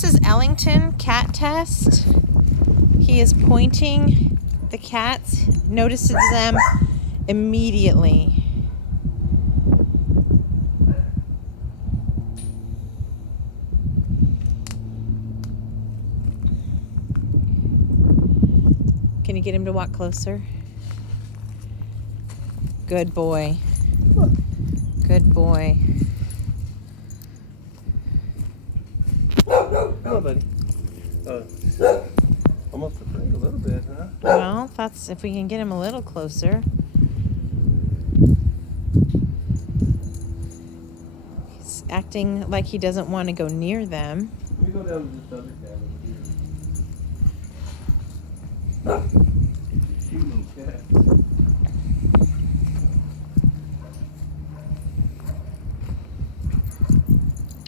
This is Ellington cat test. He is pointing the cats, notices them immediately. Can you get him to walk closer? Good boy. Good boy. Hello, buddy. Almost afraid a little bit, huh? Well, that's if we can get him a little closer. He's acting like he doesn't want to go near them. Let me go down to this other cat over here. Cute little cat.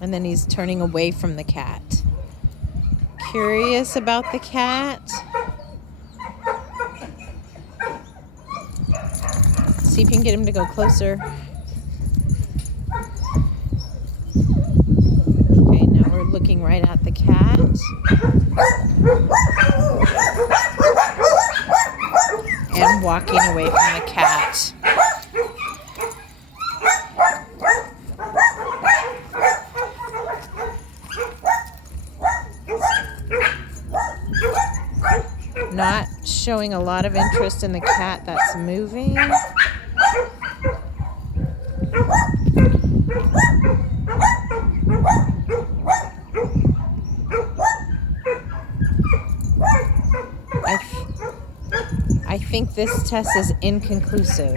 And then he's turning away from the cat. Curious about the cat. See if you can get him to go closer. Okay, now we're looking right at the cat. And walking away from the cat. Not showing a lot of interest in the cat that's moving. I think this test is inconclusive.